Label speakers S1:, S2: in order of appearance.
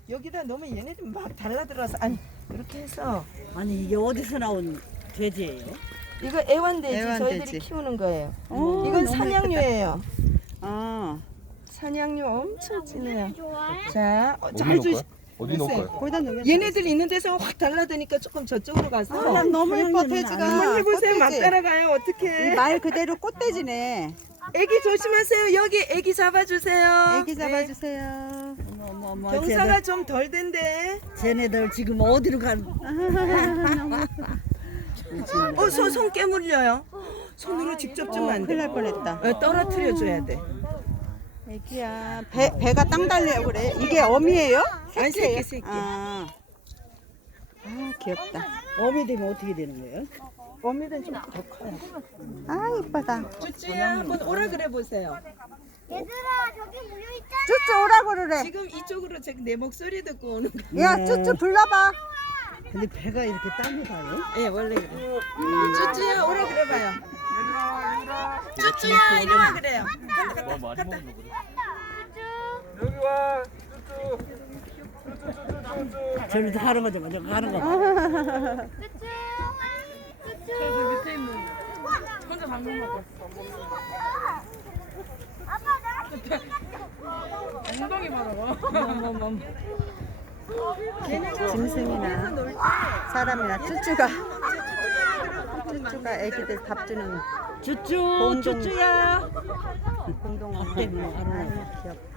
S1: 여기다 넣으면 얘네들 막 달라들어서 아니 이렇게 해서
S2: 아니 이게 어디서 나온 돼지예요?
S1: 이거 애완돼지
S3: 애완돼지.
S1: 저희들이 키우는 거예요.
S3: 오,
S1: 이건
S3: 너무
S1: 사냥류예요.
S3: 아,
S1: 사냥류 엄청 진해요.
S4: 좋아해?
S1: 자,
S5: 어디
S1: 잘
S5: 놓을까요?
S1: 주시.
S5: 어디 놓을까요?
S3: 거기다 넣으면
S1: 얘네들 있는 데서 확 달라드니까 조금 저쪽으로 가서
S3: 아, 너무 예뻐
S2: 사장님은
S3: 돼지가.
S1: 한번 해보세요. 막
S3: 꽃돼지.
S1: 따라가요. 어떻게?
S3: 이 말 그대로 꽃돼지네.
S1: 애기 조심하세요. 여기 애기 잡아주세요.
S3: 애기
S1: 네.
S3: 잡아주세요.
S2: 어머 어머 어머.
S1: 경사가 좀 덜 된대.
S2: 쟤네들 지금 어디로 간?
S1: 손 깨물려요. 손으로 직접 주면 안
S3: 큰일
S1: 돼.
S3: 날 뻔했다.
S1: 떨어뜨려 줘야 돼.
S3: 애기야, 배가 땅 달래요 그래. 이게 어미예요?
S1: 아니 새끼 새끼.
S3: 아, 귀엽다.
S2: 어미 되면 어떻게 되는 거예요?
S1: 어미는 좀 더 커요.
S3: 아, 이쁘다.
S1: 쭈쭈야 한번 오라 그래 보세요.
S4: 얘들아 저기 물려있잖아.
S3: 쭈쭈 오라고 그래.
S1: 지금 이쪽으로 내 목소리 듣고 오는 거.
S3: 야, 쭈쭈 불러봐.
S2: 근데 배가 이렇게 땅이 닿아요?
S1: 예 원래 그래. 쭈쭈야 오라 그래 봐요. 쭈쭈야 이리 와 그래요. 간다.
S5: 여기 와.
S2: 저기서 하는 거죠, 먼저 가는 거.
S4: 저 밑에 있는 혼자 방금 먹고 아빠 나 엉덩이 말아봐.
S3: 짐승이나 사람이나 쭈쭈가 애기들 밥 주는
S2: 쭈쭈,
S3: 공동-
S2: 쭈쭈야.
S3: 공동원.
S2: 밥 때문에
S3: 아유, 귀엽다.